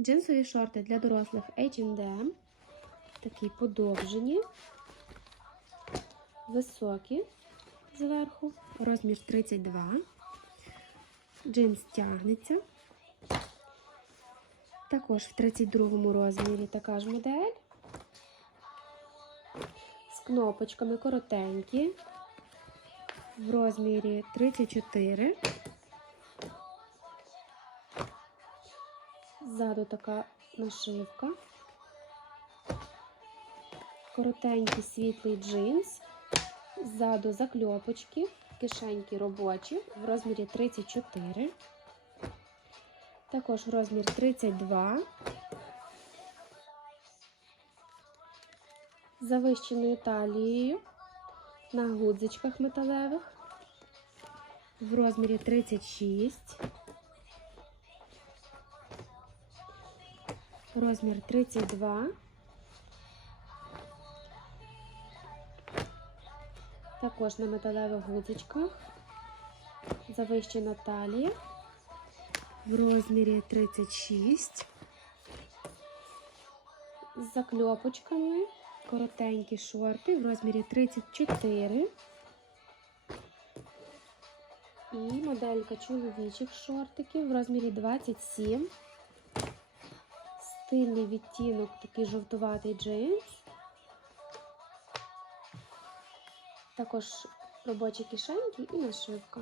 Джинсові шорти для дорослих H&M. Такі подовжені, високі зверху, розмір 32. Джинс тягнеться. Також в 32 розмірі така ж модель. З кнопочками коротенькі. В розмірі 34. Ззаду така нашивка. Коротенький світлий джинс. Ззаду закльопочки, кишеньки робочі в розмірі 34. Також розмір 32. Завищеною талією на гудзичках металевих в розмірі 36. Розмір 32. Також на металевих гудзичках. Завищена талія в розмірі 36. З закльопочками. Коротенькі шорти в розмірі 34. І моделька чоловічих шортиків в розмірі 27. Стильний відтінок, такий жовтуватий джинс. Також робочі кишеньки і нашивка.